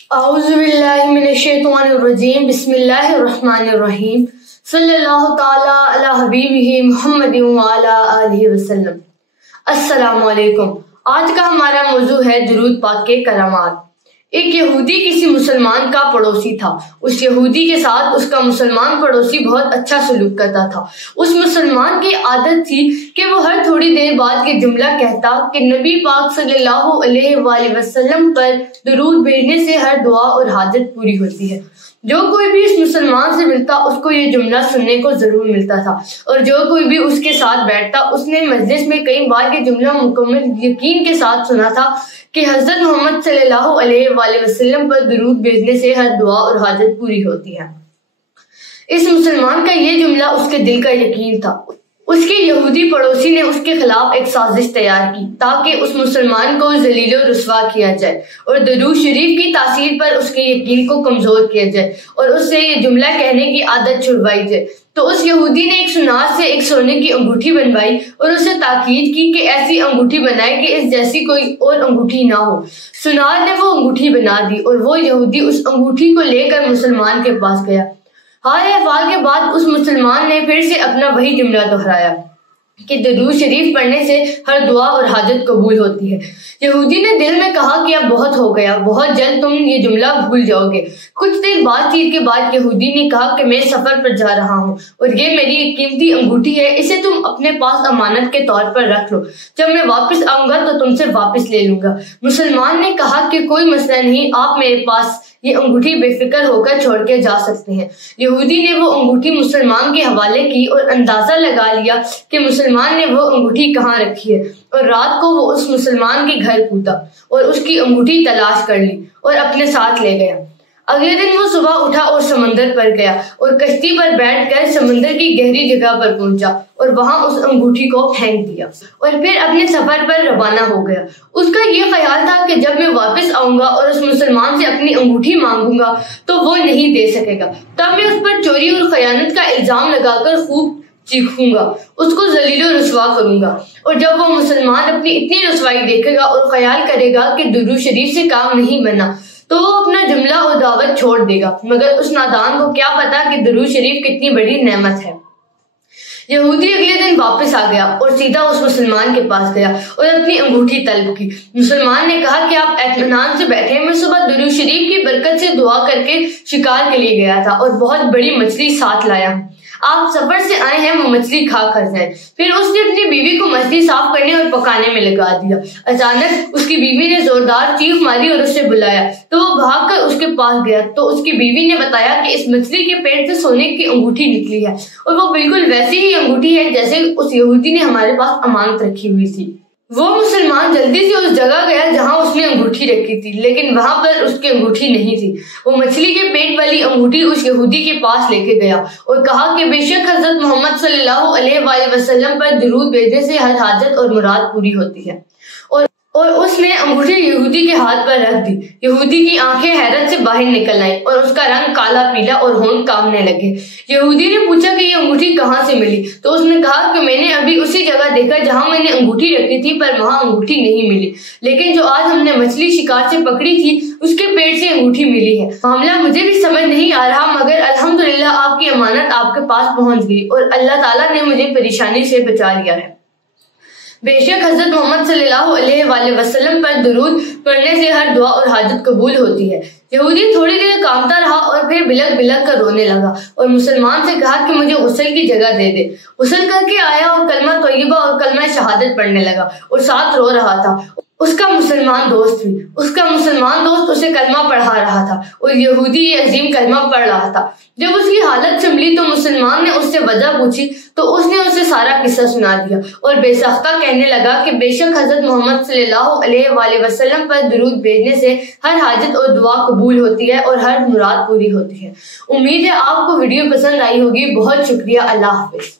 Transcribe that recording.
اعوذ باللہ من الشیطان الرجیم بسم اللہ الرحمن الرحیم صلی اللہ تعالی علی حبیبہ محمد وعلی آلہ وسلم۔ السلام علیکم۔ آج کا ہمارا موضوع ہے درود پاک کے کرامات۔ ایک یہودی کسی مسلمان کا پڑوسی تھا۔ اس یہودی کے ساتھ اس کا مسلمان پڑوسی بہت اچھا سلوک کرتا تھا۔ اس مسلمان کی عادت تھی کہ وہ ہر تھوڑی دیر بعد یہ جملہ کہتا کہ نبی پاک صلی اللہ علیہ وآلہ وسلم پر درود بھیجنے سے ہر دعا اور حاجت پوری ہوتی ہے۔ جو کوئی بھی اس مسلمان سے ملتا اس کو یہ جملہ سننے کو ضرور ملتا تھا، اور جو کوئی بھی اس کے ساتھ بیٹھتا اس نے مجلس میں کئی بار یہ جملہ مکمل یقین کے ساتھ سنا تھا کہ حضرت محمد صلی اللہ علیہ وآلہ وسلم پر درود بھیجنے سے ہر دعا اور حاجت پوری ہوتی ہے۔ اس مسلمان کا یہ جملہ اس کے دل کا یقین تھا۔ اس کے یہودی پڑوسی نے اس کے خلاف ایک سازش تیار کی تاکہ اس مسلمان کو ذلیل و رسوا کیا جائے اور درود شریف کی تاثیر پر اس کے یقین کو کمزور کیا جائے اور اس سے یہ جملہ کہنے کی عادت چھڑوائی جائے۔ تو اس یہودی نے ایک سنار سے ایک سونے کی انگوٹھی بنوائی اور اسے تاکید کی کہ ایسی انگوٹھی بنائے کہ اس جیسی کوئی اور انگوٹھی نہ ہو۔ سنار نے وہ انگوٹھی بنا دی اور وہ یہودی اس انگوٹھی کو لے کر مسلمان کے پاس گیا۔ حال احوال کے بعد اس مسلمان نے پھر سے اپنا وہی جملہ دہرایا کہ درود شریف پڑھنے سے ہر دعا اور حاجت قبول ہوتی ہے۔ یہودی نے دل میں کہا کہ اب بہت ہو گیا، بہت جلد تم یہ جملہ بھول جاؤ گے۔ کچھ دیر بات چیت کے بعد یہودی نے کہا کہ میں سفر پر جا رہا ہوں اور یہ میری ایک قیمتی انگوٹھی ہے، اسے تم اپنے پاس امانت کے طور پر رکھ لو، جب میں واپس آؤں گا تو تم سے واپس لے لوں گا۔ مسلمان نے کہا کہ کوئی مسئلہ نہیں، آپ میرے پاس یہ انگوٹھی بے فکر ہو کر چھوڑ کے جا سکتے ہیں۔ یہودی نے وہ انگوٹھی مسلمان کے حوالے کی اور اندازہ لگا لیا کہ مسلمان نے وہ انگوٹھی کہاں رکھی ہے، اور رات کو وہ اس مسلمان کے گھر کودتا اور اس کی انگوٹھی تلاش کر لی اور اپنے ساتھ لے گیا۔ اگلے دن وہ صبح اٹھا اور سمندر پر گیا اور کشتی پر بیٹھ کر سمندر کی گہری جگہ پر پہنچا اور وہاں اس انگوٹھی کو پھینک دیا اور پھر اپنے سفر پر روانہ ہو گیا۔ اس کا یہ خیال تھا کہ جب میں واپس آؤں گا اور اس مسلمان سے اپنی انگوٹھی مانگوں گا تو وہ نہیں دے سکے گا، تب میں اس پر چوری اور خیانت کا الزام لگا کر خوب چیخوں گا، اس کو ذلیل و رسوا کروں گا، اور جب وہ مسلمان اپنی اتنی رسوائی دیکھے گا اور خیال کرے گا کہ درود شریف سے کام نہیں بنا تو وہ اپنا جملہ اور دعوت چھوڑ دے گا، مگر اس نادان کو کیا پتا کہ درود شریف کتنی بڑی نعمت ہے۔ یہودی اگلے دن واپس آ گیا اور سیدھا اس مسلمان کے پاس گیا اور اپنی انگوٹھی طلب کی۔ مسلمان نے کہا کہ آپ اطمینان سے بیٹھے، میں صبح درود شریف کی برکت سے دعا کر کے شکار کے لیے گیا تھا اور بہت بڑی مچھلی ساتھ لایا ہوں، آپ سفر سے آئے ہیں، وہ مچھلی کھا کر جائیں۔ پھر اس نے اپنی بیوی کو مچھلی صاف کرنے اور پکانے میں لگا دیا۔ اچانک اس کی بیوی نے زوردار چیخ ماری اور اسے بلایا تو وہ بھاگ کر اس کے پاس گیا تو اس کی بیوی نے بتایا کہ اس مچھلی کے پیٹ سے سونے کی انگوٹھی نکلی ہے، اور وہ بالکل ویسی ہی انگوٹھی ہے جیسے اس یہودی نے ہمارے پاس امانت رکھی ہوئی تھی۔ وہ مسلمان جلدی سے اس جگہ گیا جہاں اس نے انگوٹھی رکھی تھی، لیکن وہاں پر اس کی انگوٹھی نہیں تھی۔ وہ مچھلی کے پیٹ والی انگوٹھی اس یہودی کے پاس لے کے گیا اور کہا کہ بے شک حضرت محمد صلی اللہ علیہ وآلہ وسلم پر درود بھیجنے سے ہر حاجت اور مراد پوری ہوتی ہے، اور اس نے انگوٹھی یہودی کے ہاتھ پر رکھ دی۔ یہودی کی آنکھیں حیرت سے باہر نکل آئیں اور اس کا رنگ کالا پیلا اور ہونٹ کانپنے لگے۔ یہودی نے پوچھا کہ یہ انگوٹھی کہاں سے ملی تو اس نے کہا کہ میں نے ابھی اسی جگہ دیکھا جہاں میں نے انگوٹھی رکھی تھی، پر وہاں انگوٹھی نہیں ملی، لیکن جو آج ہم نے مچھلی شکار سے پکڑی تھی اس کے پیٹ سے انگوٹھی ملی ہے۔ معاملہ مجھے بھی سمجھ نہیں آ رہا، مگر الحمدللہ آپ کی امانت آپ کے پاس پہنچ گئی اور اللہ تعالیٰ نے مجھے پریشانی سے بچا لیا ہے۔ بے شک حضرت محمد صلی اللہ علیہ وآلہ وسلم پر درود پڑھنے سے ہر دعا اور حاجت قبول ہوتی ہے۔ یہودی تھوڑی دیر کانپتا رہا اور پھر بلک بلک کر رونے لگا اور مسلمان سے کہا کہ مجھے غسل کی جگہ دے دے۔ غسل کر کے آیا اور کلمہ طیبہ اور کلمہ شہادت پڑھنے لگا اور ساتھ رو رہا تھا۔ اس کا مسلمان دوست اسے کلمہ پڑھا رہا تھا اور یہودی یہ عظیم کلمہ پڑھ رہا تھا۔ جب اس کی حالت سنبھلی تو مسلمان نے اس سے وجہ پوچھی تو اس نے اسے سارا قصہ سنا دیا اور بے ساختہ کہنے لگا کہ بے شک حضرت محمد صلی اللہ علیہ وآلہ وسلم پر درود بھیجنے سے ہر حاجت اور دعا قبول ہوتی ہے اور ہر مراد پوری ہوتی ہے۔ امید ہے آپ کو ویڈیو پسند آئی ہوگی۔ بہت شکریہ۔ اللہ حافظ۔